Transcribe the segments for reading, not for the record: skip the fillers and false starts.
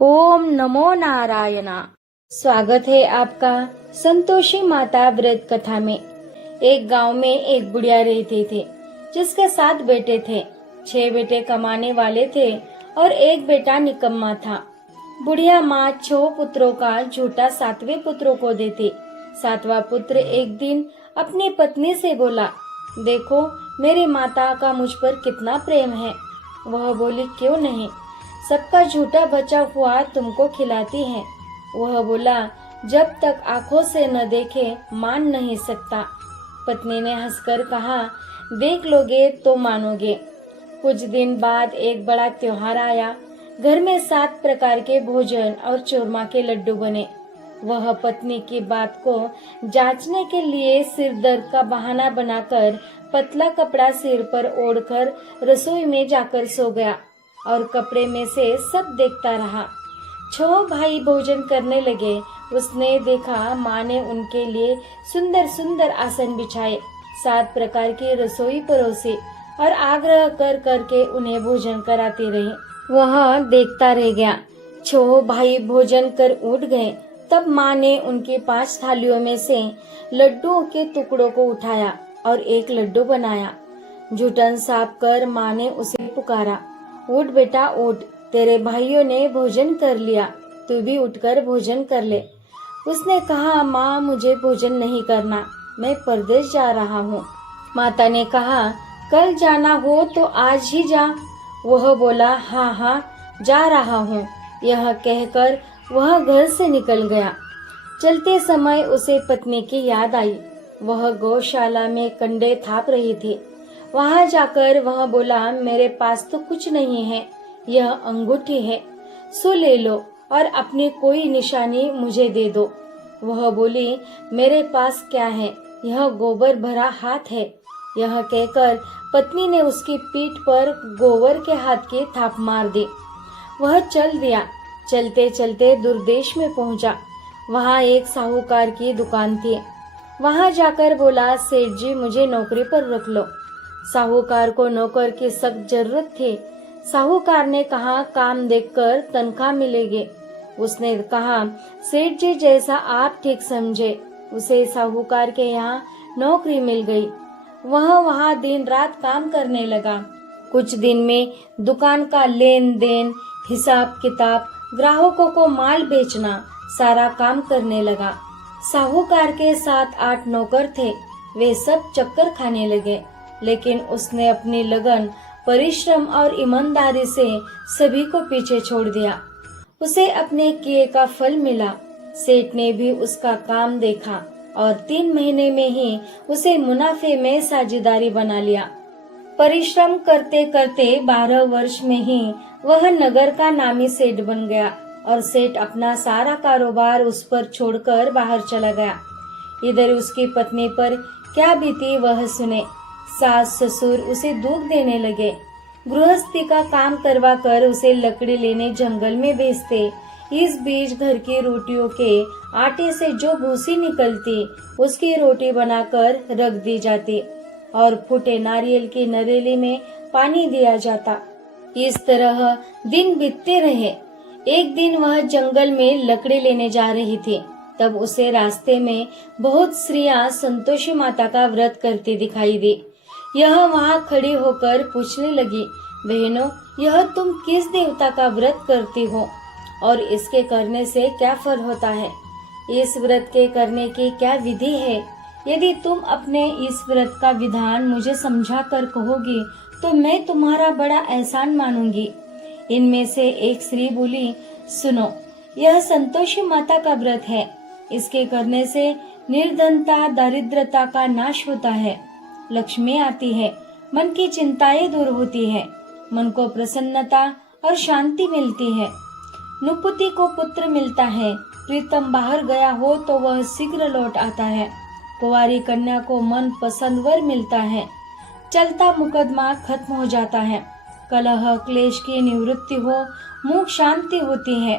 ओम नमो नारायणा। स्वागत है आपका संतोषी माता व्रत कथा में। एक गांव में एक बुढ़िया रहती थी जिसके 7 बेटे थे। 6 बेटे कमाने वाले थे और एक बेटा निकम्मा था। बुढ़िया माँ 6 पुत्रों का झूठा 7वें पुत्रों को देती। 7वां पुत्र एक दिन अपनी पत्नी से बोला, देखो मेरी माता का मुझ पर कितना प्रेम है। वह बोली, क्यों नहीं, सबका झूठा बचा हुआ तुमको खिलाती है। वह बोला, जब तक आंखों से न देखे मान नहीं सकता। पत्नी ने हंसकर कहा, देख लोगे तो मानोगे। कुछ दिन बाद एक बड़ा त्योहार आया। घर में 7 प्रकार के भोजन और चूरमा के लड्डू बने। वह पत्नी की बात को जांचने के लिए सिर दर्द का बहाना बनाकर पतला कपड़ा सिर पर ओढ़कर रसोई में जाकर सो गया और कपड़े में से सब देखता रहा। 6 भाई भोजन करने लगे। उसने देखा माँ ने उनके लिए सुंदर सुंदर आसन बिछाए, 7 प्रकार की रसोई परोसी और आग्रह कर करके उन्हें भोजन कराती रही। वह देखता रह गया। 6 भाई भोजन कर उठ गए। तब माँ ने उनकी 5 थालियों में से लड्डुओं के टुकड़ों को उठाया और एक लड्डू बनाया। जूठन साफ कर माँ ने उसे पुकारा, उठ बेटा उठ, तेरे भाइयों ने भोजन कर लिया, तू भी उठकर भोजन कर ले। उसने कहा, माँ मुझे भोजन नहीं करना, मैं परदेश जा रहा हूँ। माता ने कहा, कल जाना हो तो आज ही जा। वह बोला, हाँ हाँ जा रहा हूँ। यह कहकर वह घर से निकल गया। चलते समय उसे पत्नी की याद आई। वह गौशाला में कंडे थाप रही थी। वहां जाकर वह बोला, मेरे पास तो कुछ नहीं है, यह अंगूठी है, सो ले लो और अपनी कोई निशानी मुझे दे दो। वह बोली, मेरे पास क्या है, यह गोबर भरा हाथ है। यह कहकर पत्नी ने उसकी पीठ पर गोबर के हाथ की थाप मार दी। वह चल दिया। चलते चलते दूरदेश में पहुंचा। वहां एक साहूकार की दुकान थी। वहां जाकर बोला, सेठ जी मुझे नौकरी पर रख लो। साहूकार को नौकर की सख्त जरूरत थी। साहूकार ने कहा, काम देखकर तनख्वाह मिलेगी। उसने कहा, सेठ जी जैसा आप ठीक समझे। उसे साहूकार के यहाँ नौकरी मिल गई। वह वहाँ दिन रात काम करने लगा। कुछ दिन में दुकान का लेन देन, हिसाब किताब, ग्राहकों को माल बेचना, सारा काम करने लगा। साहूकार के 7-8 नौकर थे। वे सब चक्कर खाने लगे, लेकिन उसने अपनी लगन, परिश्रम और ईमानदारी से सभी को पीछे छोड़ दिया। उसे अपने किए का फल मिला। सेठ ने भी उसका काम देखा और 3 महीने में ही उसे मुनाफे में साझेदारी बना लिया। परिश्रम करते करते 12 वर्ष में ही वह नगर का नामी सेठ बन गया और सेठ अपना सारा कारोबार उस पर छोड़कर बाहर चला गया। इधर उसकी पत्नी पर क्या बीती वह सुने। सास ससुर उसे दुख देने लगे। गृहस्थी का काम करवा कर उसे लकड़ी लेने जंगल में भेजते। इस बीच घर की रोटियों के आटे से जो भूसी निकलती उसकी रोटी बनाकर रख दी जाती और फूटे नारियल की नरेली में पानी दिया जाता। इस तरह दिन बीतते रहे। एक दिन वह जंगल में लकड़ी लेने जा रही थी। तब उसे रास्ते में बहुत स्त्रियां संतोषी माता का व्रत करती दिखाई दी। यह वहां खड़ी होकर पूछने लगी, बहनों यह तुम किस देवता का व्रत करती हो और इसके करने से क्या फल होता है? इस व्रत के करने की क्या विधि है? यदि तुम अपने इस व्रत का विधान मुझे समझा कर कहोगी तो मैं तुम्हारा बड़ा एहसान मानूंगी। इनमें से एक स्त्री बोली, सुनो, यह संतोषी माता का व्रत है। इसके करने से निर्धनता, दारिद्रता का नाश होता है, लक्ष्मी आती है, मन की चिंताएं दूर होती है, मन को प्रसन्नता और शांति मिलती है। नुपुति को पुत्र मिलता है, प्रीतम बाहर गया हो तो वह शीघ्र लौट आता है, कुंवारी कन्या को मन पसंद वर मिलता है, चलता मुकदमा खत्म हो जाता है, कलह क्लेश की निवृत्ति हो, मुख शांति होती है,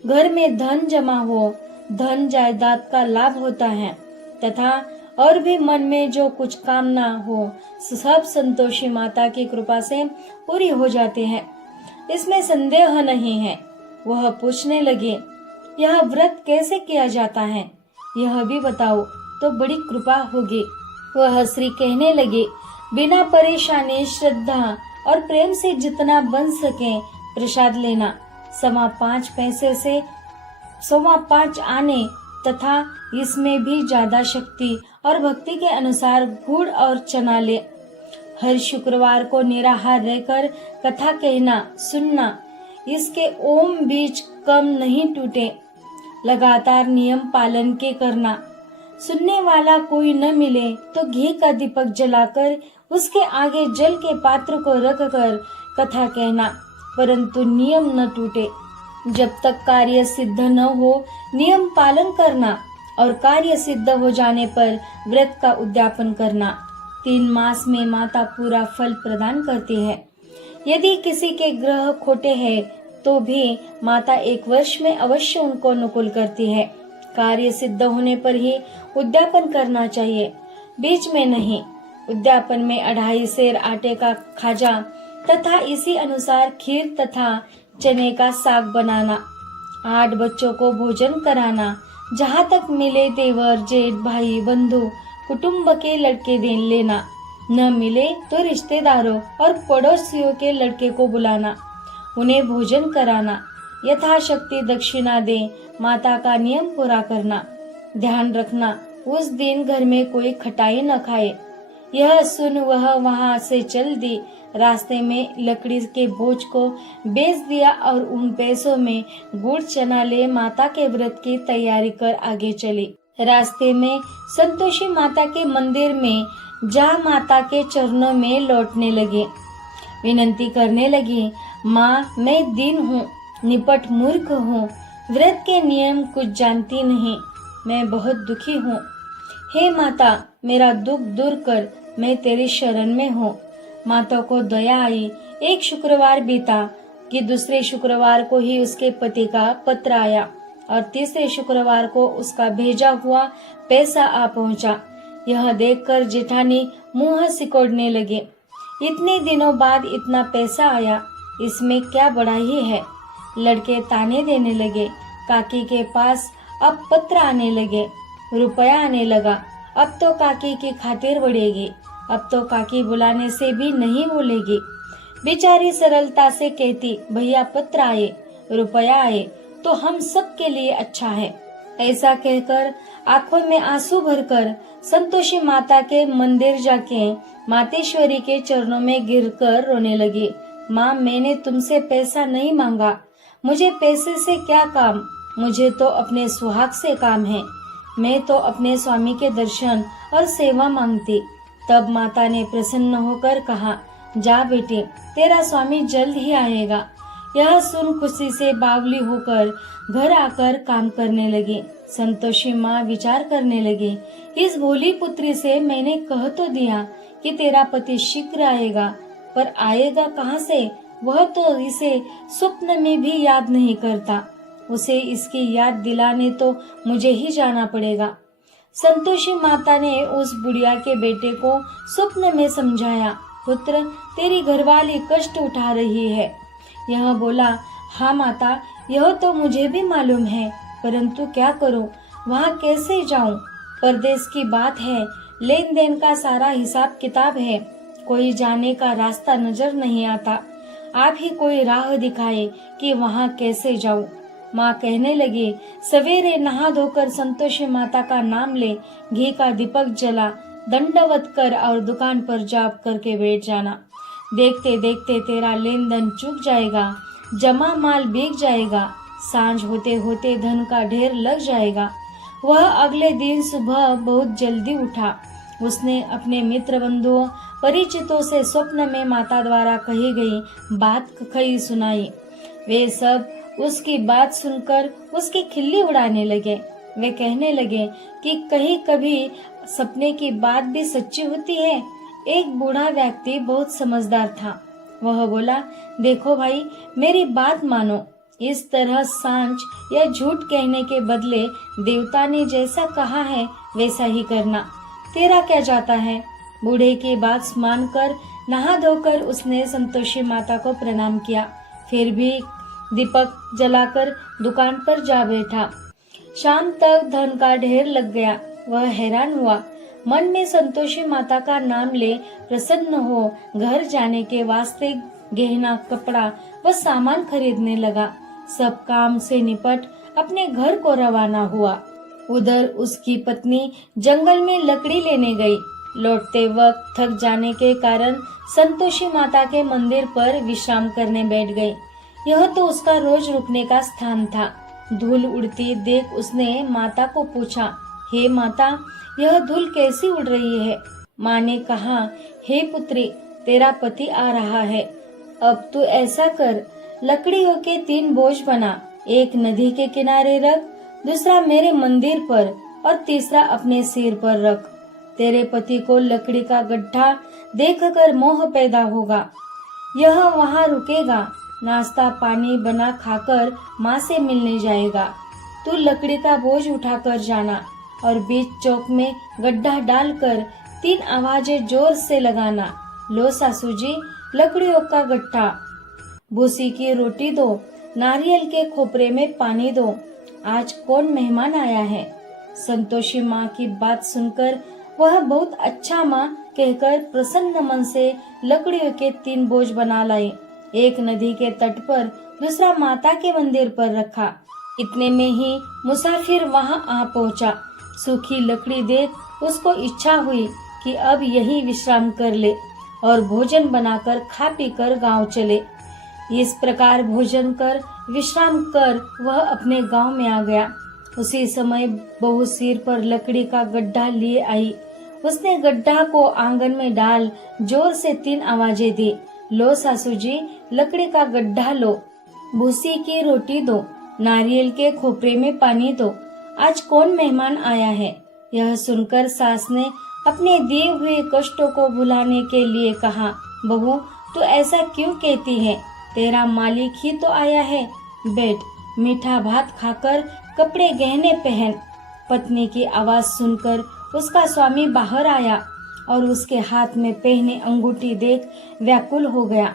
घर में धन जमा हो, धन जायदाद का लाभ होता है तथा और भी मन में जो कुछ कामना हो सब संतोषी माता की कृपा से पूरी हो जाती है। इसमें संदेह नहीं है। वह पूछने लगे, यह व्रत कैसे किया जाता है, यह भी बताओ तो बड़ी कृपा होगी। वह श्री कहने लगे, बिना परेशानी, श्रद्धा और प्रेम से जितना बन सके प्रसाद लेना, 5.25 पैसे से 5.25 आने तथा इसमें भी ज्यादा शक्ति और भक्ति के अनुसार गुड़ और चना ले। हर शुक्रवार को निराहार रहकर कथा कहना, सुनना, इसके ओम बीज कम नहीं टूटे। लगातार नियम पालन के करना। सुनने वाला कोई न मिले तो घी का दीपक जलाकर उसके आगे जल के पात्र को रखकर कथा कहना, परंतु नियम न टूटे। जब तक कार्य सिद्ध न हो नियम पालन करना और कार्य सिद्ध हो जाने पर व्रत का उद्यापन करना। 3 मास में माता पूरा फल प्रदान करती है। यदि किसी के ग्रह खोटे हैं तो भी माता 1 वर्ष में अवश्य उनको अनुकूल करती है। कार्य सिद्ध होने पर ही उद्यापन करना चाहिए, बीच में नहीं। उद्यापन में 2.5 सेर आटे का खाजा तथा इसी अनुसार खीर तथा चने का साग बनाना। 8 बच्चों को भोजन कराना। जहाँ तक मिले देवर, जेठ, भाई, बंधु, कुटुंब के लड़के दे लेना। न मिले तो रिश्तेदारों और पड़ोसियों के लड़के को बुलाना, उन्हें भोजन कराना। यथाशक्ति दक्षिणा दे। माता का नियम पूरा करना। ध्यान रखना, उस दिन घर में कोई खटाई न खाए। यह सुन वह वहाँ से चल दी। रास्ते में लकड़ी के बोझ को बेच दिया और उन पैसों में गुड़ चना ले माता के व्रत की तैयारी कर आगे चली। रास्ते में संतोषी माता के मंदिर में जा माता के चरणों में लौटने लगे। विनती करने लगी, माँ मैं दीन हूँ, निपट मूर्ख हूँ, व्रत के नियम कुछ जानती नहीं, मैं बहुत दुखी हूँ। हे माता मेरा दुख दूर कर, मैं तेरी शरण में हूँ। माता को दया आई। एक शुक्रवार बीता कि दूसरे शुक्रवार को ही उसके पति का पत्र आया और तीसरे शुक्रवार को उसका भेजा हुआ पैसा आ पहुँचा। यह देखकर जेठानी मुंह सिकोड़ने लगे। इतने दिनों बाद इतना पैसा आया, इसमें क्या बड़ाई है। लड़के ताने देने लगे। काकी के पास अब पत्र आने लगे, रुपया आने लगा। अब तो काकी की खातिर बढ़ेगी, अब तो काकी बुलाने से भी नहीं बोलेगी। बेचारी सरलता से कहती, भैया पत्र आए, रुपया आए तो हम सब के लिए अच्छा है। ऐसा कहकर आंखों में आंसू भरकर संतोषी माता के मंदिर जाके मातेश्वरी के चरणों में गिरकर रोने लगी। माँ मैंने तुमसे पैसा नहीं मांगा, मुझे पैसे से क्या काम, मुझे तो अपने सुहाग से काम है। मैं तो अपने स्वामी के दर्शन और सेवा मांगती। तब माता ने प्रसन्न होकर कहा, जा बेटी तेरा स्वामी जल्द ही आएगा। यह सुन खुशी से बावली होकर घर आकर काम करने लगी। संतोषी माँ विचार करने लगी, इस भोली पुत्री से मैंने कह तो दिया कि तेरा पति शीघ्र आएगा, पर आएगा कहाँ से, वह तो इसे स्वप्न में भी याद नहीं करता। उसे इसकी याद दिलाने तो मुझे ही जाना पड़ेगा। संतोषी माता ने उस बुढ़िया के बेटे को स्वप्न में समझाया, पुत्र तेरी घरवाली कष्ट उठा रही है। यह बोला, हाँ माता यह तो मुझे भी मालूम है, परंतु क्या करूं, वहाँ कैसे जाऊं। परदेश की बात है, लेन देन का सारा हिसाब किताब है, कोई जाने का रास्ता नजर नहीं आता। आप ही कोई राह दिखाए कि वहाँ कैसे जाऊं। माँ कहने लगी, सवेरे नहा धोकर संतोषी माता का नाम ले, घी का दीपक जला, दंडवत कर और दुकान पर जाप करके बैठ जाना। देखते देखते तेरा लेन देन चूक जाएगा, जमा माल बिक जाएगा, सांझ होते होते धन का ढेर लग जाएगा। वह अगले दिन सुबह बहुत जल्दी उठा। उसने अपने मित्र बंधुओं परिचितों से स्वप्न में माता द्वारा कही गई बात कही सुनाई। वे सब उसकी बात सुनकर उसकी खिल्ली उड़ाने लगे। वे कहने लगे कि कहीं कभी सपने की बात भी सच्ची होती है। एक बूढ़ा व्यक्ति बहुत समझदार था। वह बोला, देखो भाई मेरी बात मानो, इस तरह सांझ या झूठ कहने के बदले देवता ने जैसा कहा है वैसा ही करना, तेरा क्या जाता है। बूढ़े की बात मानकर नहा धोकर उसने संतोषी माता को प्रणाम किया। फिर भी दीपक जलाकर दुकान पर जा बैठा। शाम तक धन का ढेर लग गया। वह हैरान हुआ। मन में संतोषी माता का नाम ले प्रसन्न हो घर जाने के वास्ते गहना, कपड़ा व सामान खरीदने लगा। सब काम से निपट अपने घर को रवाना हुआ। उधर उसकी पत्नी जंगल में लकड़ी लेने गई। लौटते वक्त थक जाने के कारण संतोषी माता के मंदिर पर विश्राम करने बैठ गई। यह तो उसका रोज रुकने का स्थान था। धूल उड़ती देख उसने माता को पूछा, हे माता, यह धूल कैसी उड़ रही है? माँ ने कहा, हे पुत्री, तेरा पति आ रहा है। अब तू ऐसा कर, लकड़ियों के 3 बोझ बना, एक नदी के किनारे रख, दूसरा मेरे मंदिर पर और तीसरा अपने सिर पर रख। तेरे पति को लकड़ी का गड्ढा देखकर मोह पैदा होगा। यह वहाँ रुकेगा, नाश्ता पानी बना खाकर माँ से मिलने जाएगा। तू लकड़ी का बोझ उठाकर जाना और बीच चौक में गड्ढा डालकर 3 आवाजें जोर से लगाना, लो सासू जी, लकड़ियों का गड्ढा। भूसी की रोटी दो, नारियल के खोपरे में पानी दो। आज कौन मेहमान आया है? संतोषी माँ की बात सुनकर वह बहुत अच्छा माँ कहकर प्रसन्न मन से लकड़ियों के 3 बोझ बना लाई। एक नदी के तट पर, दूसरा माता के मंदिर पर रखा। इतने में ही मुसाफिर वहाँ आ पहुँचा। सूखी लकड़ी देख उसको इच्छा हुई कि अब यही विश्राम कर ले और भोजन बनाकर खा पी कर गाँव चले। इस प्रकार भोजन कर विश्राम कर वह अपने गांव में आ गया। उसी समय बहू सिर पर लकड़ी का गड्ढा लिए आई। उसने गड्ढा को आंगन में डाल जोर से 3 आवाजें दी, लो सासू जी, लकड़ी का गड्ढा लो, भूसी की रोटी दो, नारियल के खोपरे में पानी दो। आज कौन मेहमान आया है? यह सुनकर सास ने अपने दिए हुए कष्टों को भुलाने के लिए कहा, बहू, तू ऐसा क्यों कहती है? तेरा मालिक ही तो आया है। बैठ, मीठा भात खाकर कपड़े गहने पहन। पत्नी की आवाज सुनकर उसका स्वामी बाहर आया और उसके हाथ में पहने अंगूठी देख व्याकुल हो गया।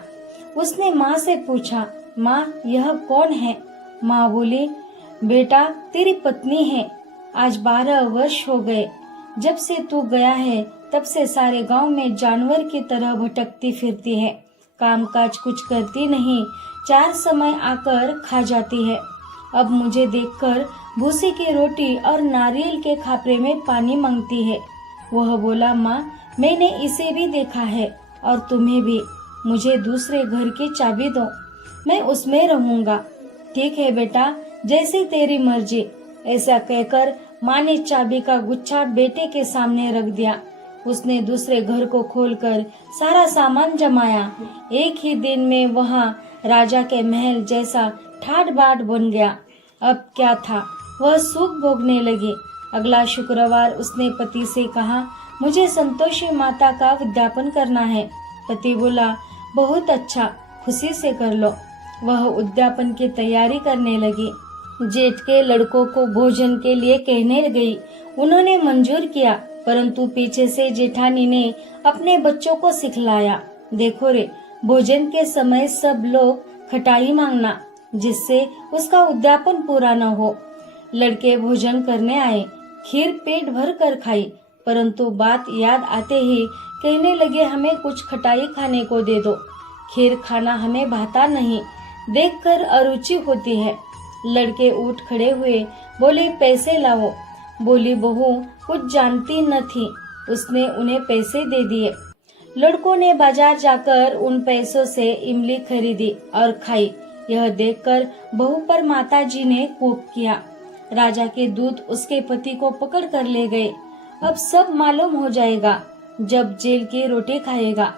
उसने माँ से पूछा, माँ, यह कौन है? माँ बोली, बेटा, तेरी पत्नी है। आज 12 वर्ष हो गए। जब से तू गया है तब से सारे गांव में जानवर की तरह भटकती फिरती है। काम काज कुछ करती नहीं, 4 समय आकर खा जाती है। अब मुझे देखकर भूसी की रोटी और नारियल के खापरे में पानी मांगती है। वह बोला, माँ, मैंने इसे भी देखा है और तुम्हें भी। मुझे दूसरे घर की चाबी दो, मैं उसमें रहूंगा। ठीक है बेटा, जैसी तेरी मर्जी। ऐसा कहकर माँ ने चाबी का गुच्छा बेटे के सामने रख दिया। उसने दूसरे घर को खोलकर सारा सामान जमाया। एक ही दिन में वहाँ राजा के महल जैसा ठाट बाट बन गया। अब क्या था, वह सुख भोगने लगी। अगला शुक्रवार उसने पति से कहा, मुझे संतोषी माता का उद्यापन करना है। पति बोला, बहुत अच्छा, खुशी से कर लो। वह उद्यापन की तैयारी करने लगी। जेठ के लड़कों को भोजन के लिए कहने गई। उन्होंने मंजूर किया, परंतु पीछे से जेठानी ने अपने बच्चों को सिखलाया, देखो रे, भोजन के समय सब लोग खटाई मांगना, जिससे उसका उद्यापन पूरा न हो। लड़के भोजन करने आए, खीर पेट भर कर खाई, परंतु बात याद आते ही कहने लगे, हमें कुछ खटाई खाने को दे दो, खीर खाना हमें भाता नहीं, देखकर अरुचि होती है। लड़के उठ खड़े हुए, बोले, पैसे लाओ। बोली बहू कुछ जानती न थी, उसने उन्हें पैसे दे दिए। लड़कों ने बाजार जाकर उन पैसों से इमली खरीदी और खाई। यह देखकर बहू पर माताजी ने कोप किया। राजा के दूत उसके पति को पकड़ कर ले गए। अब सब मालूम हो जाएगा जब जेल की रोटी खाएगा।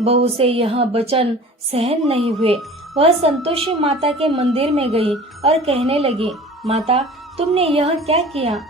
बहू से यह वचन सहन नहीं हुए। वह संतोषी माता के मंदिर में गई और कहने लगी, माता, तुमने यह क्या किया?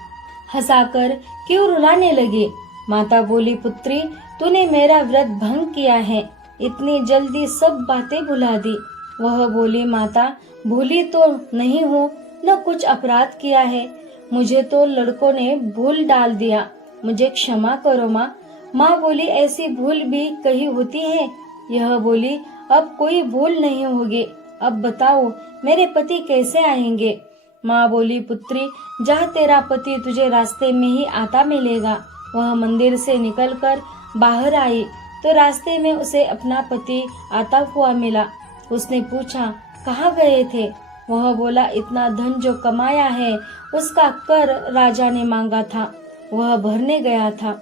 हंसाकर क्यों रुलाने लगी? माता बोली, पुत्री, तूने मेरा व्रत भंग किया है, इतनी जल्दी सब बातें भुला दी। वह बोली, माता, भूली तो नहीं हूँ, न कुछ अपराध किया है, मुझे तो लड़कों ने भूल डाल दिया, मुझे क्षमा करो माँ। माँ बोली, ऐसी भूल भी कहीं होती है? यह बोली, अब कोई भूल नहीं होगी, अब बताओ मेरे पति कैसे आएंगे। माँ बोली, पुत्री जा, तेरा पति तुझे रास्ते में ही आता मिलेगा। वह मंदिर से निकलकर बाहर आई तो रास्ते में उसे अपना पति आता हुआ मिला। उसने पूछा, कहाँ गए थे। वह बोला, इतना धन जो कमाया है उसका कर राजा ने मांगा था, वह भरने गया था।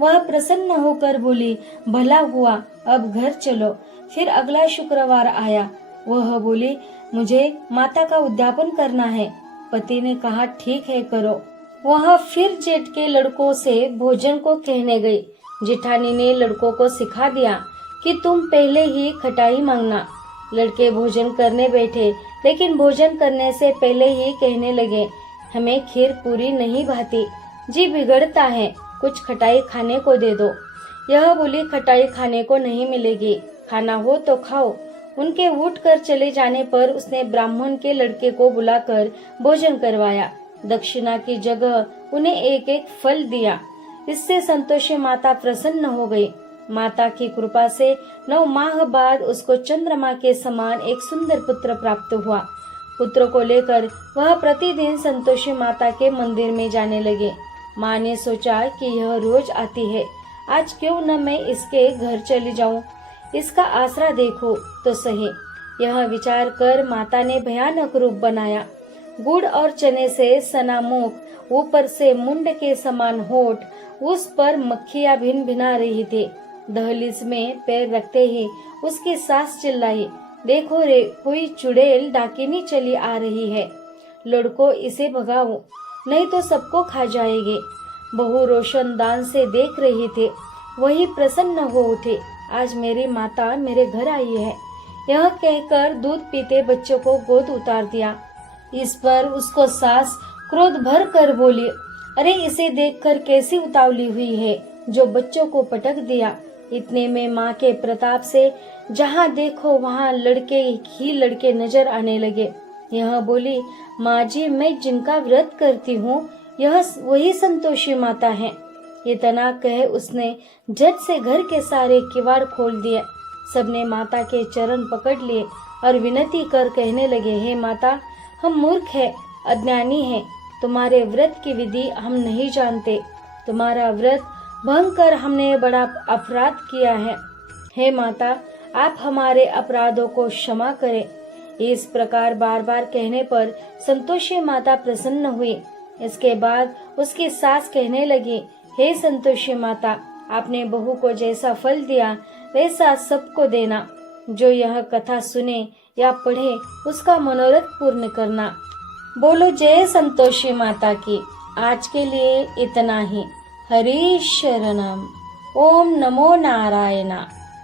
वह प्रसन्न होकर बोली, भला हुआ, अब घर चलो। फिर अगला शुक्रवार आया। वह बोली, मुझे माता का उद्यापन करना है। पति ने कहा, ठीक है, करो। वह फिर जेठ के लड़कों से भोजन को कहने गई। जेठानी ने लड़कों को सिखा दिया कि तुम पहले ही खटाई मांगना। लड़के भोजन करने बैठे, लेकिन भोजन करने से पहले ही कहने लगे, हमें खीर पूरी नहीं भाती, जी बिगड़ता है, कुछ खटाई खाने को दे दो। यह बोली, खटाई खाने को नहीं मिलेगी, खाना हो तो खाओ। उनके उठकर चले जाने पर उसने ब्राह्मण के लड़के को बुलाकर भोजन करवाया। दक्षिणा की जगह उन्हें एक एक फल दिया। इससे संतोषी माता प्रसन्न हो गई। माता की कृपा से 9 माह बाद उसको चंद्रमा के समान एक सुंदर पुत्र प्राप्त हुआ। पुत्र को लेकर वह प्रतिदिन संतोषी माता के मंदिर में जाने लगे। माँ ने सोचा कि यह रोज आती है, आज क्यों न मैं इसके घर चली जाऊं, इसका आसरा देखो तो सही। यह विचार कर माता ने भयानक रूप बनाया। गुड़ और चने से सना मुख, ऊपर से मुंड के समान होठ, उस पर मक्खियां भिन भिना रही थी। दहलीज में पैर रखते ही उसकी सास चिल्लाई, देखो रे, कोई चुड़ैल डाकिनी चली आ रही है, लड़को इसे भगाओ, नहीं तो सबको खा जाएगी। बहू रोशनदान से देख रही थी, वही प्रसन्न हो उठे, आज मेरी माता मेरे घर आई है। यह कहकर दूध पीते बच्चों को गोद उतार दिया। इस पर उसको सास क्रोध भर कर बोली, अरे इसे देखकर कैसी उतावली हुई है, जो बच्चों को पटक दिया। इतने में माँ के प्रताप से जहाँ देखो वहाँ लड़के ही लड़के नजर आने लगे। यह बोली, माँ जी, मैं जिनका व्रत करती हूँ यह वही संतोषी माता है। इतना कह उसने झट से घर के सारे किवाड़ खोल दिए। सबने माता के चरण पकड़ लिए और विनती कर कहने लगे, हे माता, हम मूर्ख है, अज्ञानी है, तुम्हारे व्रत की विधि हम नहीं जानते, तुम्हारा व्रत भंग कर हमने बड़ा अपराध किया है। हे माता, आप हमारे अपराधों को क्षमा करें। इस प्रकार बार बार कहने पर संतोषी माता प्रसन्न हुई। इसके बाद उसकी सास कहने लगी, हे संतोषी माता, आपने बहू को जैसा फल दिया वैसा सबको देना। जो यह कथा सुने या पढ़े उसका मनोरथ पूर्ण करना। बोलो जय संतोषी माता की। आज के लिए इतना ही। हरि शरणम। ओम नमो नारायणा।